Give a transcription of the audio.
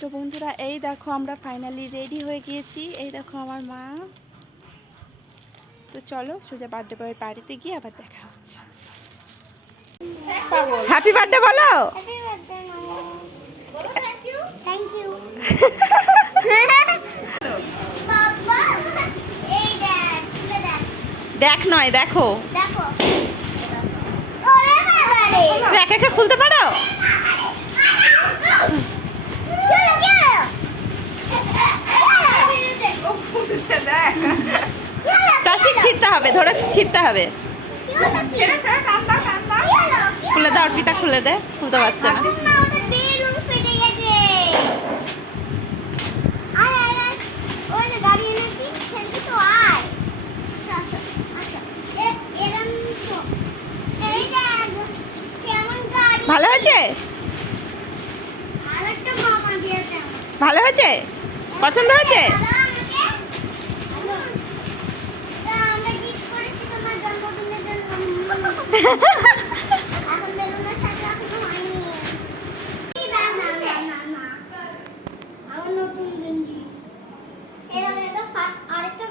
তো বন্ধুরা এই দেখো আমরা ফাইনালি রেডি হয়ে গিয়েছি। এই দেখো আমার মা। তো চলো সোজা বার্থডে বয়ের বাড়িতে গিয়ে আবার দেখা হচ্ছে। হ্যাপি বার্থডে বলো। দেখ নয় দেখো, একা একা খুলতে পারো? প্লাস্টিক ছিঁড়তে হবে, ধরে ছিঁড়তে হবে। খুলে দাও, পিতা খুলে দে, খুলতে পারছে না। ভালো হয়েছে, ভালো হয়েছে, পছন্দ হয়েছে। নতুন গেঞ্জি, আরেকটা